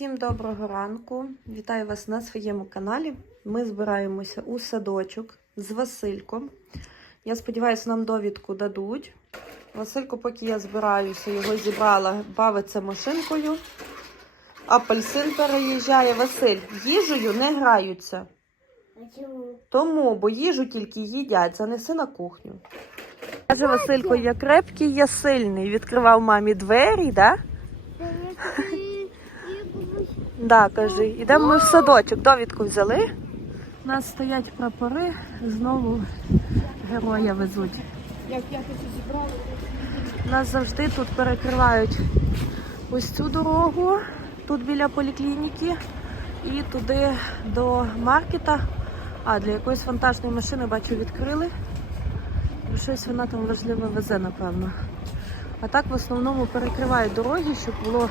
Всім доброго ранку! Вітаю вас на своєму каналі. Ми збираємося у садочок з Васильком. Я сподіваюся, нам довідку дадуть. Василько, поки я збираюся, його зібрала, бавиться машинкою. Апельсин переїжджає. Василь, їжею не граються. Тому, бо їжу тільки їдять, занеси на кухню. Каже Василько, я крепкий, я сильний. Відкривав мамі двері, да? Да, кажи. Ідемо ми в садочок, довідку взяли. У нас стоять прапори, знову героя везуть. Як я хочу зібрала. Нас завжди тут перекривають ось цю дорогу, тут біля поліклініки, і туди до маркета. А, для якоїсь вантажної машини, бачу, відкрили. Щось вона там важливе везе, напевно. А так в основному перекривають дороги, щоб було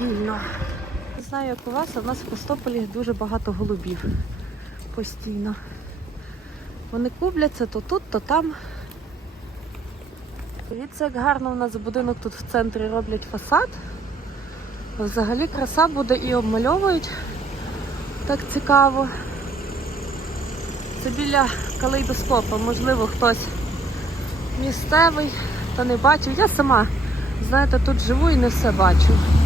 вільно. Знаю, як у вас, а в нас в Костополі дуже багато голубів постійно. Вони купляться то тут, то там. Дивіться, як гарно у нас будинок тут в центрі роблять фасад. Взагалі краса буде і обмальовують. Так цікаво. Це біля калейдоскопа. Можливо, хтось місцевий, та не бачив. Я сама, знаєте, тут живу і не все бачу.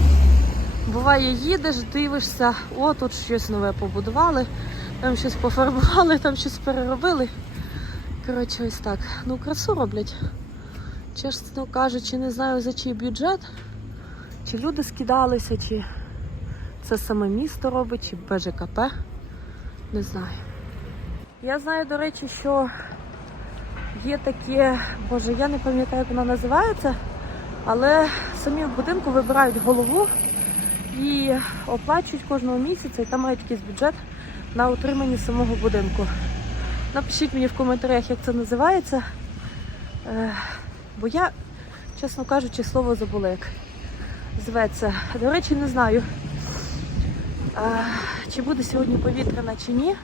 Буває, їдеш, дивишся, о, тут щось нове побудували, там щось пофарбували, там щось переробили. Коротше, ось так. Ну, красу роблять. Чесно кажучи, не знаю за чий бюджет, чи люди скидалися, чи це саме місто робить, чи БЖКП. Не знаю. Я знаю, до речі, що є таке, боже, я не пам'ятаю, як вона називається, але самі в будинку вибирають голову і оплачують кожного місяця, і там мають якийсь бюджет на утримання самого будинку. Напишіть мені в коментарях, як це називається. Е, Бо я, чесно кажучи, слово забула, як зветься. До речі, не знаю, е, чи буде сьогодні повітряна чи ні.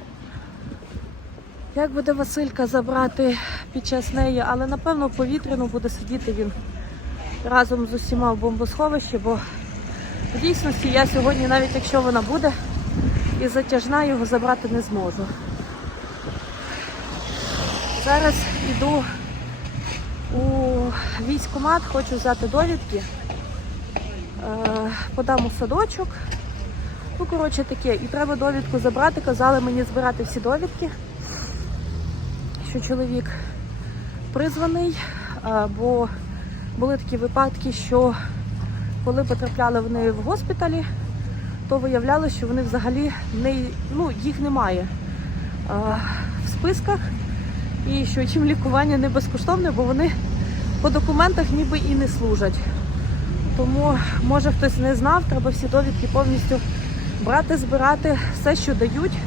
Як буде Василька забрати під час неї, але напевно повітряно буде сидіти він разом з усіма в бомбосховищі, бо в дійсності я сьогодні, навіть якщо вона буде, і затяжна його забрати не зможу. Зараз іду у військкомат, хочу взяти довідки, е, подам у садочок. Ну, коротше таке, і треба довідку забрати. Казали мені збирати всі довідки, що чоловік призваний, е, бо були такі випадки, що коли потрапляли вони в госпіталі, то виявлялося, що вони взагалі не, ну, їх немає е, в списках і що їм лікування не безкоштовне, бо вони по документах ніби і не служать. Тому, може хтось не знав, треба всі довідки повністю брати, збирати, все, що дають,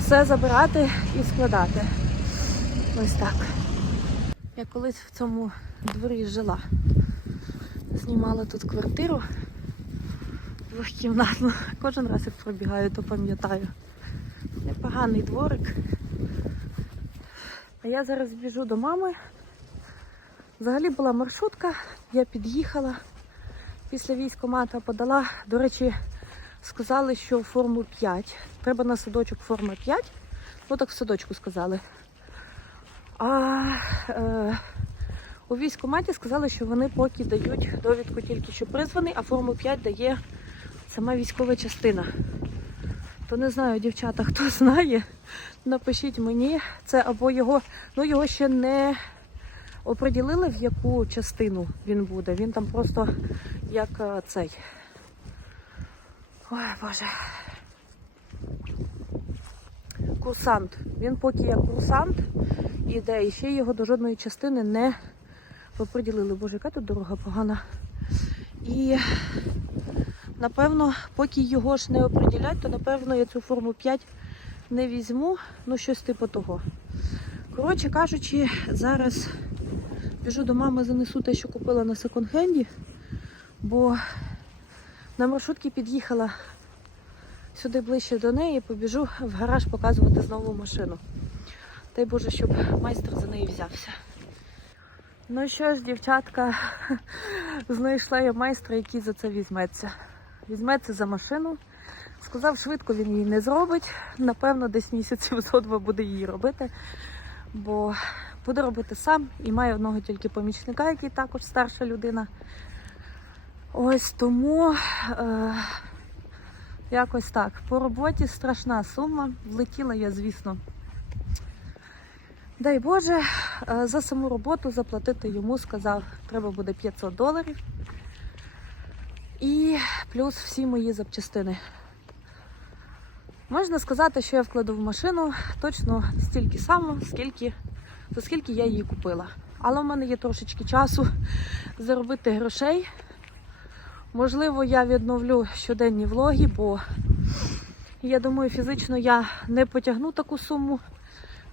все забирати і складати. Ось так. Я колись в цьому дворі жила. Знімала тут квартиру двохкімнатну. Кожен раз як пробігаю, то пам'ятаю. Непоганий дворик. А я зараз біжу до мами. Взагалі була маршрутка, я під'їхала після військкомата, подала. До речі, сказали, що форму 5. Треба на садочок форма 5. Ну так в садочку сказали. А е, у військкоматі сказали, що вони поки дають довідку тільки що призваний, а форму 5 дає сама військова частина. То не знаю, дівчата, хто знає, напишіть мені. Це або його, ну його ще не оприділили, в яку частину він буде. Він там просто як е, цей. Ой, Боже. Курсант. Він поки як курсант іде, і ще його до жодної частини не оприділили. Боже, яка тут дорога погана. І напевно, поки його ж не оприділять, то напевно я цю форму 5 не візьму, ну щось типу того. Коротше кажучи, зараз біжу до мами, занесу те, що купила на секонд-хенді, бо на маршрутці під'їхала сюди ближче до неї, побіжу в гараж показувати знову машину. Дай Боже, щоб майстер за неї взявся. Ну що ж, дівчатка, знайшла я майстра, який за це візьметься. візьметься за машину. Сказав, швидко він її не зробить. Напевно, десь місяців зо два буде її робити, бо буде робити сам і має одного тільки помічника, який також старша людина. Ось тому е, якось так. По роботі страшна сума. Влетіла я, звісно. Дай Боже, е, за саму роботу заплатити йому сказав, треба буде 500 доларів. І плюс всі мої запчастини. Можна сказати, що я вкладу в машину точно стільки само, скільки, за скільки я її купила. Але в мене є трошечки часу заробити грошей. Можливо, я відновлю щоденні влоги, бо я думаю, фізично я не потягну таку суму.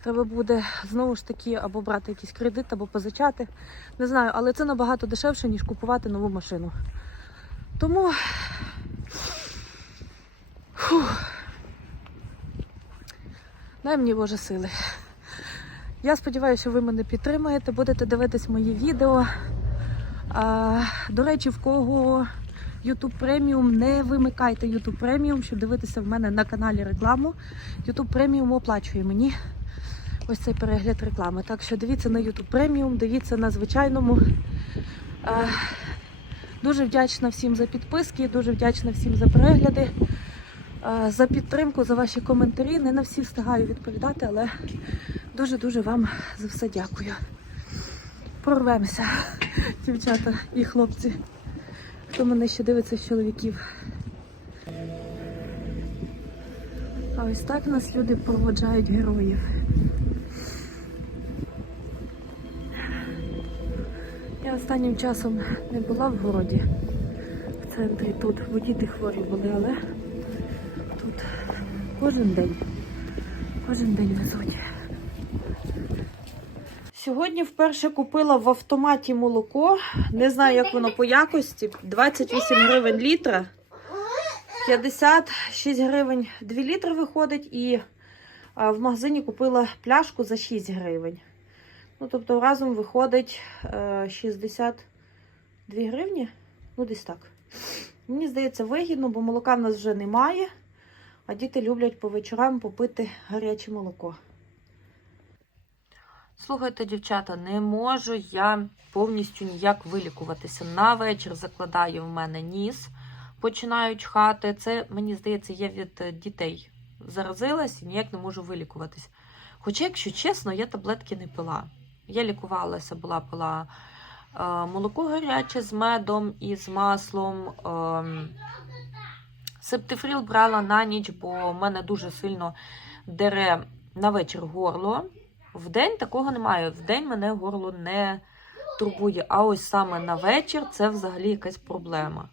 Треба буде знову ж таки або брати якийсь кредит, або позичати. Не знаю, але це набагато дешевше, ніж купувати нову машину. Тому. Фух. Дай мені Боже сили. Я сподіваюся, що ви мене підтримаєте, будете дивитись мої відео. А, до речі, в кого YouTube Premium, не вимикайте YouTube Premium, щоб дивитися в мене на каналі рекламу. YouTube Premium оплачує мені ось цей перегляд реклами. Так що дивіться на YouTube Premium, дивіться на звичайному. Дуже вдячна всім за підписки, дуже вдячна всім за перегляди, за підтримку, за ваші коментарі. Не на всі встигаю відповідати, але дуже-дуже вам за все дякую. Прорвемося, дівчата і хлопці. Хто мене ще дивиться з чоловіків. А ось так нас люди проводжають героїв. Останнім часом не була в городі, в центрі тут, бо діти хворі були, але тут кожен день, кожен день везуть. Сьогодні вперше купила в автоматі молоко. Не знаю, як воно по якості. 28 гривень літра. 56 гривень 2 літри виходить. І в магазині купила пляшку за 6 гривень. Ну, тобто разом виходить е, 62 гривні. Ну, десь так. Мені здається, вигідно, бо молока в нас вже немає. А діти люблять по вечорам попити гаряче молоко. Слухайте, дівчата, не можу я повністю ніяк вилікуватися. На вечір закладає в мене ніс, починають чхати. Це, мені здається, я від е, дітей заразилась і ніяк не можу вилікуватись. Хоча, якщо чесно, я таблетки не пила. Я лікувалася, була пила е, молоко гаряче з медом і з маслом. Е, септифріл брала на ніч, бо в мене дуже сильно дере на вечір горло. В день такого немає. В день мене горло не турбує. А ось саме на вечір це взагалі якась проблема.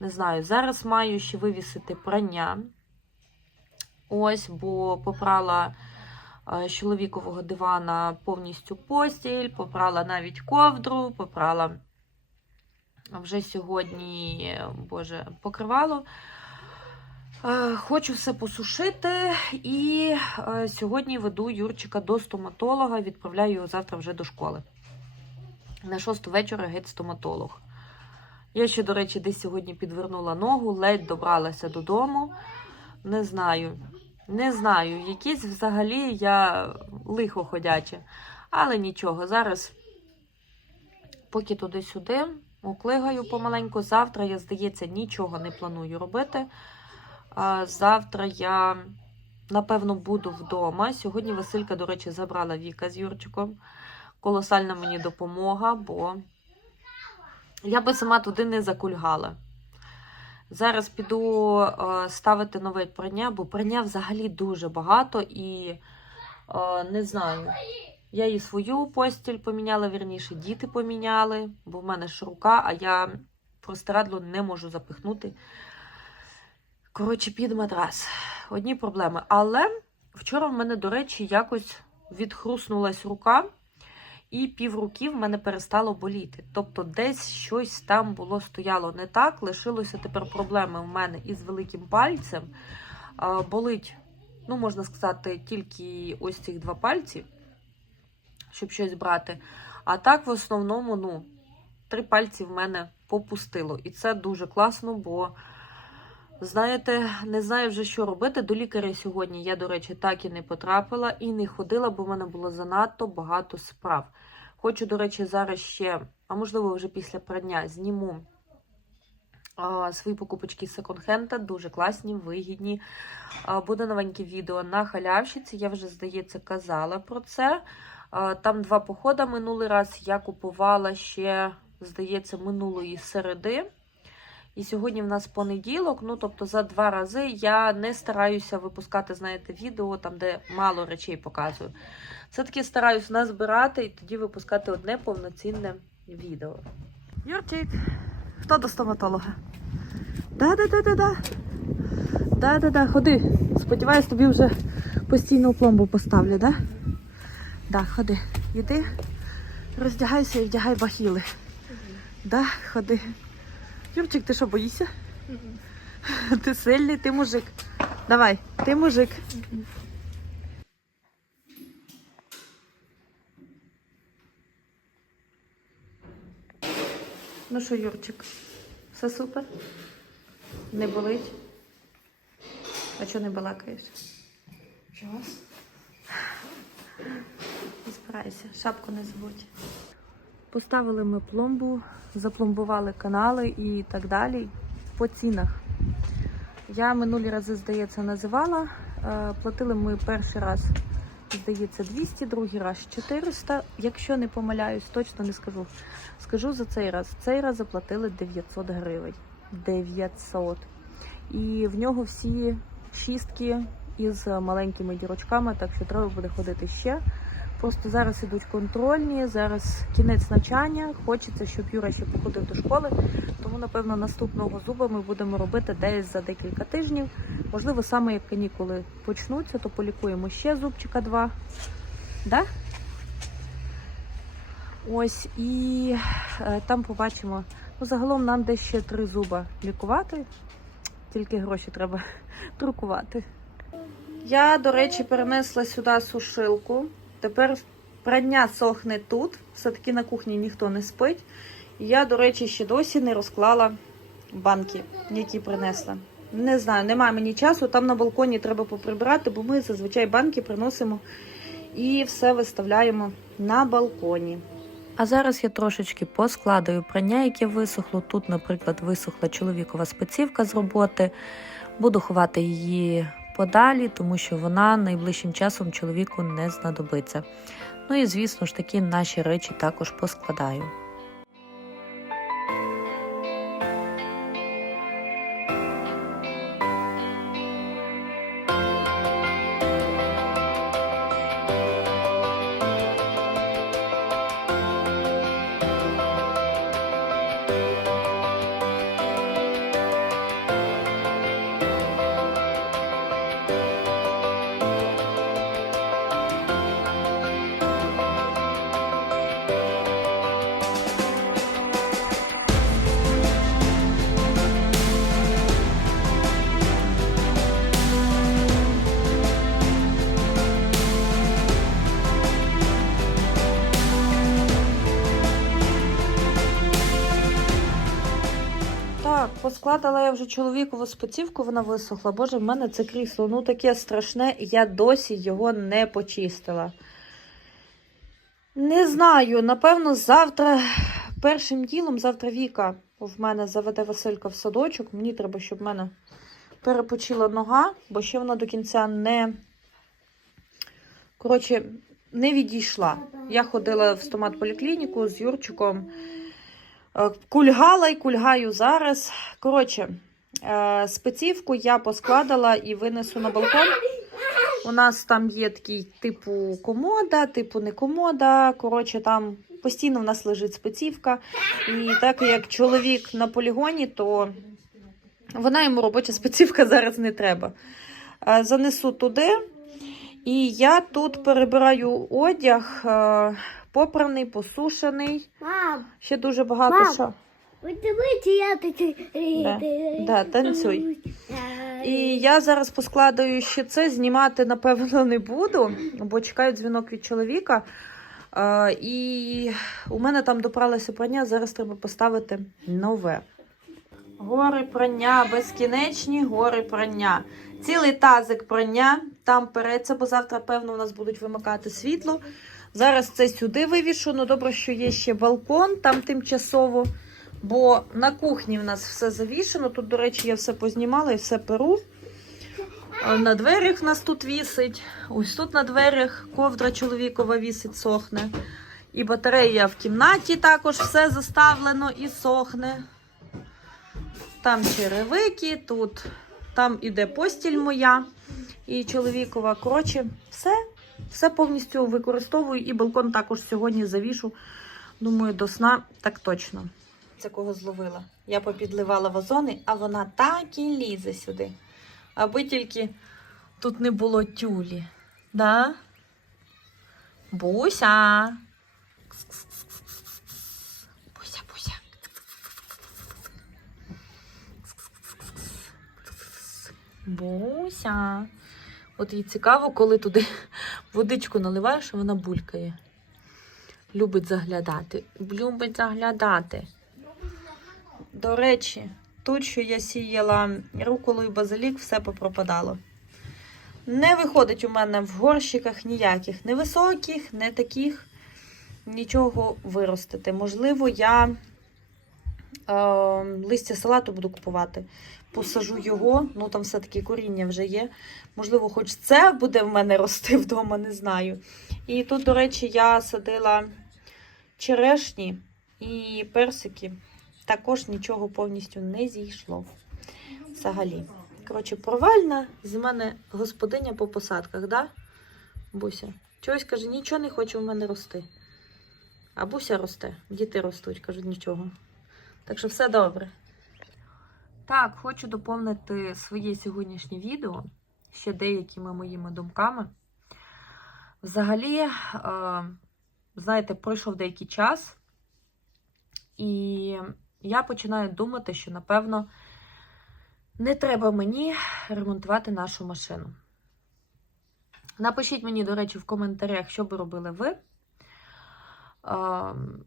Не знаю, зараз маю ще вивісити прання. Ось, бо попрала з чоловікового дивана повністю постіль, попрала навіть ковдру, попрала вже сьогодні, боже, покривало. Е, Хочу все посушити і е, сьогодні веду Юрчика до стоматолога, відправляю його завтра вже до школи. На 6 вечора геть стоматолог. Я ще, до речі, десь сьогодні підвернула ногу, ледь добралася додому. Не знаю. Не знаю, якісь взагалі я лихо ходяче. Але нічого, зараз, поки туди-сюди, оклигаю помаленьку. Завтра я, здається, нічого не планую робити. Завтра я, напевно, буду вдома. Сьогодні Василька, до речі, забрала Віка з Юрчиком. Колосальна мені допомога, бо я би сама туди не закульгала. Зараз піду е, ставити нове прання, бо прання взагалі дуже багато і е, не знаю. Я і свою постіль поміняла, вірніше, діти поміняли, бо в мене ж рука, а я простирадло не можу запихнути. Коротше, під матрас. Одні проблеми. Але вчора в мене, до речі, якось відхруснулась рука, і півруки в мене перестало боліти. Тобто, десь щось там було стояло не так. Лишилося тепер проблеми в мене із великим пальцем. Болить, ну, можна сказати, тільки ось цих два пальці, щоб щось брати. А так, в основному, ну, три пальці в мене попустило. І це дуже класно, бо. Знаєте, не знаю вже, що робити. До лікаря сьогодні я, до речі, так і не потрапила і не ходила, бо в мене було занадто багато справ. Хочу, до речі, зараз ще, а можливо, вже після прання зніму а, свої покупочки з секонд-хенда, дуже класні, вигідні. А, буде новеньке відео на халявщиці. Я вже, здається, казала про це. А, Там два походи минулий раз. Я купувала ще, здається, минулої середи. І сьогодні в нас понеділок. Ну, тобто, за два рази я не стараюся випускати, знаєте, відео там, де мало речей показую. Все-таки стараюсь назбирати і тоді випускати одне повноцінне відео. Юрчик, хто до стоматолога? Да-да-да-да-да. Да-да-да, ходи. Сподіваюсь, тобі вже постійну пломбу поставлю, да? Да, ходи. Іди, роздягайся і вдягай бахіли. Да, ходи. Юрчик, ти що боїшся? Ти сильний, ти мужик. Давай, ти мужик. Ну що, Юрчик, все супер? Не болить? А чого не балакаєш? Час. Збирайся, шапку не забудь. Поставили ми пломбу, запломбували канали і так далі по цінах. Я минулі рази, здається, називала. Е, Платили ми перший раз, здається, 200, другий раз 400. Якщо не помиляюсь, точно не скажу. Скажу за цей раз. Цей раз заплатили 900 гривень. 900. І в нього всі шістки із маленькими дірочками, так що треба буде ходити ще. Просто зараз ідуть контрольні, зараз кінець навчання. Хочеться, щоб Юра ще походив до школи. Тому, напевно, наступного зуба ми будемо робити десь за декілька тижнів. Можливо, саме як канікули почнуться, то полікуємо ще зубчика два. Да? Ось і е, там побачимо. Ну, загалом нам десь ще три зуба лікувати, тільки гроші треба друкувати. Я, до речі, перенесла сюди сушилку. Тепер прання сохне тут. Все-таки на кухні ніхто не спить. Я, до речі, ще досі не розклала банки, які принесла. Не знаю, немає мені часу. Там на балконі треба поприбирати, бо ми зазвичай банки приносимо і все виставляємо на балконі. А зараз я трошечки поскладаю прання, яке висохло. Тут, наприклад, висохла чоловікова спецівка з роботи. Буду ховати її подалі, тому що вона найближчим часом чоловіку не знадобиться. Ну і звісно ж таки наші речі також поскладаю. Так, поскладала я вже чоловікову спецівку, вона висохла. Боже, в мене це крісло ну таке страшне, я досі його не почистила. Не знаю, напевно, завтра першим ділом, завтра Віка в мене заведе Василька в садочок. Мені треба, щоб в мене перепочила нога, бо ще вона до кінця не. Коротше, не відійшла. Я ходила в стомат-поліклініку з Юрчиком. Е, Кульгала і кульгаю зараз. Коротше, е, спецівку я поскладала і винесу на балкон. У нас там є такий типу комода, типу не комода. Коротше, там постійно в нас лежить спецівка. І так як чоловік на полігоні, то вона йому робоча спецівка зараз не треба. Е, Занесу туди. І я тут перебираю одяг, попраний, посушений. Мам, Ще дуже багато Мам. що. ви дивіться, я тут. Да, да, танцюй. І я зараз поскладаю ще це, знімати, напевно, не буду, бо чекаю дзвінок від чоловіка. А, і у мене там допралося прання, зараз треба поставити нове. Гори прання, безкінечні гори прання. Цілий тазик прання, там переться, бо завтра, певно, у нас будуть вимикати світло. Зараз це сюди вивішу. Ну, добре, що є ще балкон там тимчасово. Бо на кухні в нас все завішено. Тут, до речі, я все познімала і все перу. На дверях в нас тут вісить. Ось тут на дверях ковдра чоловікова вісить, сохне. І батарея в кімнаті також все заставлено і сохне. Там черевики, тут, там іде постіль моя і чоловікова. Коротше, все, все повністю використовую. І балкон також сьогодні завішу. Думаю, до сна так точно. Це кого зловила. Я попідливала вазони, а вона так і лізе сюди. Аби тільки тут не було тюлі. Да? Буся. Буся, буся. Буся. От їй цікаво, коли туди водичку наливаєш, а вона булькає. Любить заглядати. Любить заглядати. До речі, тут, що я сіяла руколу і базилік, все попропадало. Не виходить у мене в горщиках ніяких, не високих, не таких нічого виростити. Можливо, я е, листя салату буду купувати. Посажу його, ну там все-таки коріння вже є. Можливо, хоч це буде в мене рости вдома, не знаю. І тут, до речі, я садила черешні і персики. Також нічого повністю не зійшло. Взагалі. Коротше, провальна з мене господиня по посадках, да? Буся? Чогось каже, нічого не хоче в мене рости. А Буся росте, діти ростуть, кажуть, нічого. Так що все добре. Так, хочу доповнити своє сьогоднішнє відео ще деякими моїми думками. Взагалі, е, знаєте, пройшов деякий час, і я починаю думати, що, напевно, не треба мені ремонтувати нашу машину. Напишіть мені, до речі, в коментарях, що би робили ви. Ем,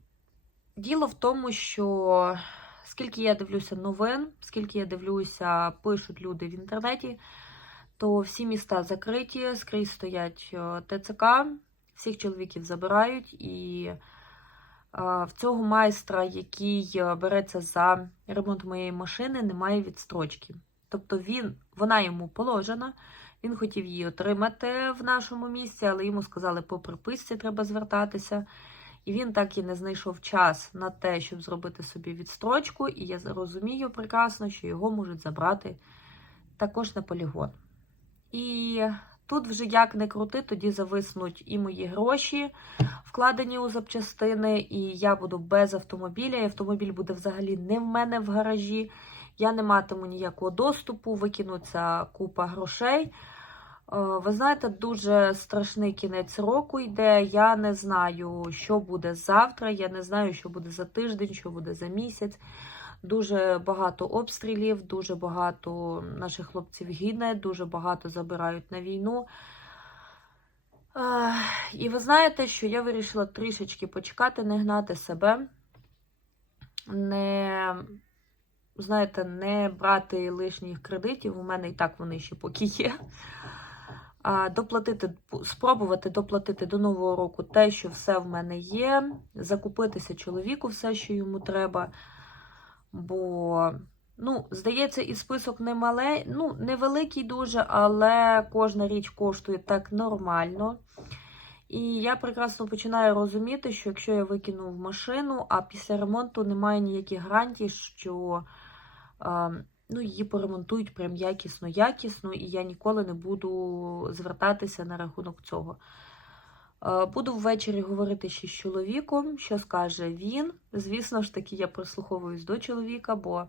Діло в тому, що скільки я дивлюся новин, скільки я дивлюся, пишуть люди в інтернеті, то всі міста закриті, скрізь стоять е, ТЦК, всіх чоловіків забирають, і е, в цього майстра, який е, береться за ремонт моєї машини, немає відстрочки. Тобто він, вона йому положена, він хотів її отримати в нашому місці, але йому сказали, по приписці треба звертатися. І він так і не знайшов час на те, щоб зробити собі відстрочку, і я розумію прекрасно, що його можуть забрати також на полігон. І тут вже як не крути, тоді зависнуть і мої гроші, вкладені у запчастини, і я буду без автомобіля. І автомобіль буде взагалі не в мене в гаражі. Я не матиму ніякого доступу, викинуться купа грошей. Е, Ви знаєте, дуже страшний кінець року йде. Я не знаю, що буде завтра. Я не знаю, що буде за тиждень, що буде за місяць. Дуже багато обстрілів, дуже багато наших хлопців гине, дуже багато забирають на війну. Е, І ви знаєте, що я вирішила трішечки почекати, не гнати себе, не, знаєте, не брати лишніх кредитів. У мене і так вони ще поки є. Доплатити, спробувати доплатити до нового року те, що все в мене є, закупитися чоловіку все, що йому треба. Бо, ну, здається, і список не мале, ну, невеликий дуже, але кожна річ коштує так нормально. І я прекрасно починаю розуміти, що якщо я викину в машину, а після ремонту немає ніяких гарантій, що е, ну, її поремонтують прям якісно, якісно, і я ніколи не буду звертатися на рахунок цього. Е, Буду ввечері говорити ще з чоловіком, що скаже він. Звісно ж таки, я прислуховуюсь до чоловіка, бо е,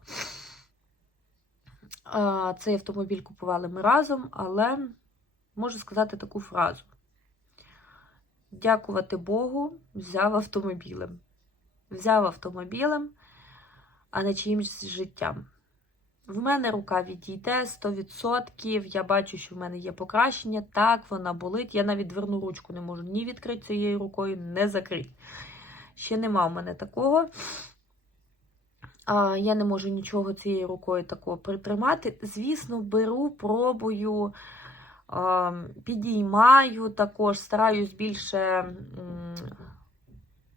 цей автомобіль купували ми разом, але можу сказати таку фразу: дякувати Богу, взяв автомобілем. Взяв автомобілем, а не чиїмсь життям. В мене рука відійде 100%. Я бачу, що в мене є покращення. Так, вона болить. Я навіть дверну ручку не можу ні відкрити цією рукою, не закрити. Ще нема в мене такого. А, я не можу нічого цією рукою такого притримати. Звісно, беру, пробую, а, підіймаю також, стараюсь більше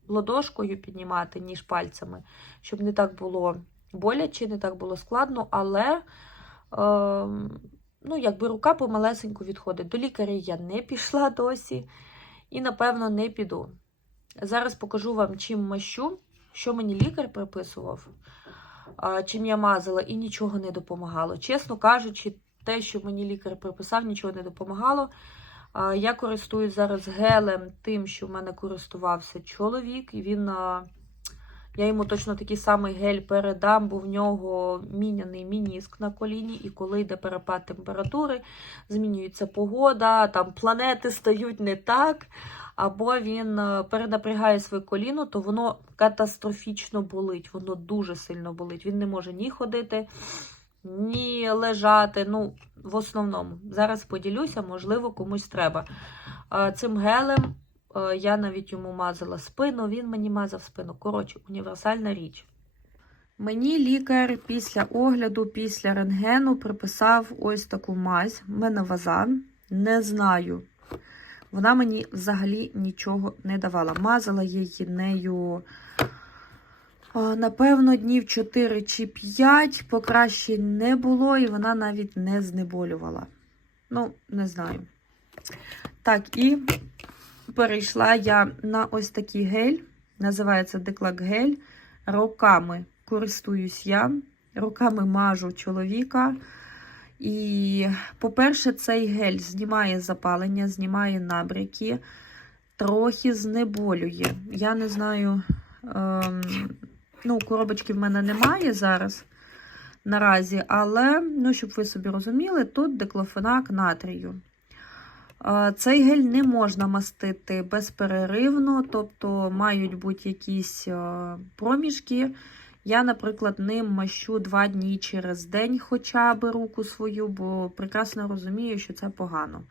ладошкою піднімати, ніж пальцями, щоб не так було боляче, не так було складно, але. Ем, ну, якби рука помалесеньку відходить. До лікаря я не пішла досі і, напевно, не піду. Зараз покажу вам, чим мащу, що мені лікар приписував, чим я мазала, і нічого не допомагало. Чесно кажучи, те, що мені лікар приписав, нічого не допомагало. Я користуюсь зараз гелем, тим, що в мене користувався чоловік, і він. Я йому точно такий самий гель передам, бо в нього міняний мініск на коліні, і коли йде перепад температури, змінюється погода, там планети стають не так, або він е, перенапрягає своє коліно, то воно катастрофічно болить, воно дуже сильно болить. Він не може ні ходити, ні лежати. Ну, в основному. Зараз поділюся, можливо, комусь треба. Е, Цим гелем Я навіть йому мазала спину, він мені мазав спину. Коротше, універсальна річ. Мені лікар після огляду, після рентгену приписав ось таку мазь. У мене вазан. Не знаю. Вона мені взагалі нічого не давала. Мазала її нею, напевно, днів 4 чи 5. Покращень не було, і вона навіть не знеболювала. Ну, не знаю. Так, і перейшла я на ось такий гель, називається Деклак гель. Роками користуюсь я, руками мажу чоловіка. І, по-перше, цей гель знімає запалення, знімає набряки, трохи знеболює. Я не знаю, ем, ну, коробочки в мене немає зараз наразі, але, ну, щоб ви собі розуміли, тут деклофенак натрію. Цей гель не можна мастити безперервно, тобто мають бути якісь проміжки. Я, наприклад, ним мащу два дні через день хоча б руку свою, бо прекрасно розумію, що це погано.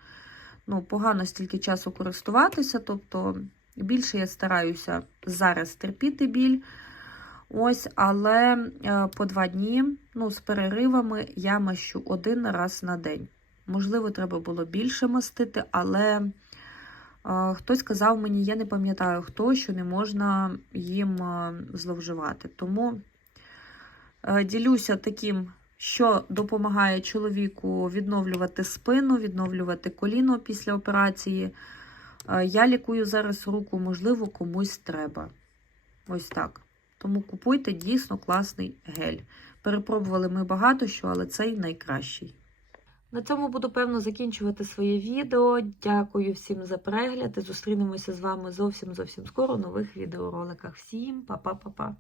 Ну, погано стільки часу користуватися, тобто більше я стараюся зараз терпіти біль. Ось, але е, по два дні, ну, з переривами я мащу один раз на день. Можливо, треба було більше мастити, але е, хтось сказав мені, я не пам'ятаю хто, що не можна їм е, зловживати. Тому е, ділюся таким, що допомагає чоловіку відновлювати спину, відновлювати коліно після операції. Я лікую зараз руку, можливо, комусь треба. Ось так. Тому купуйте дійсно класний гель. Перепробували ми багато що, але цей найкращий. На цьому буду, певно, закінчувати своє відео. Дякую всім за перегляд. Зустрінемося з вами зовсім зовсім скоро у нових відеороликах. Всім па-па-па-па!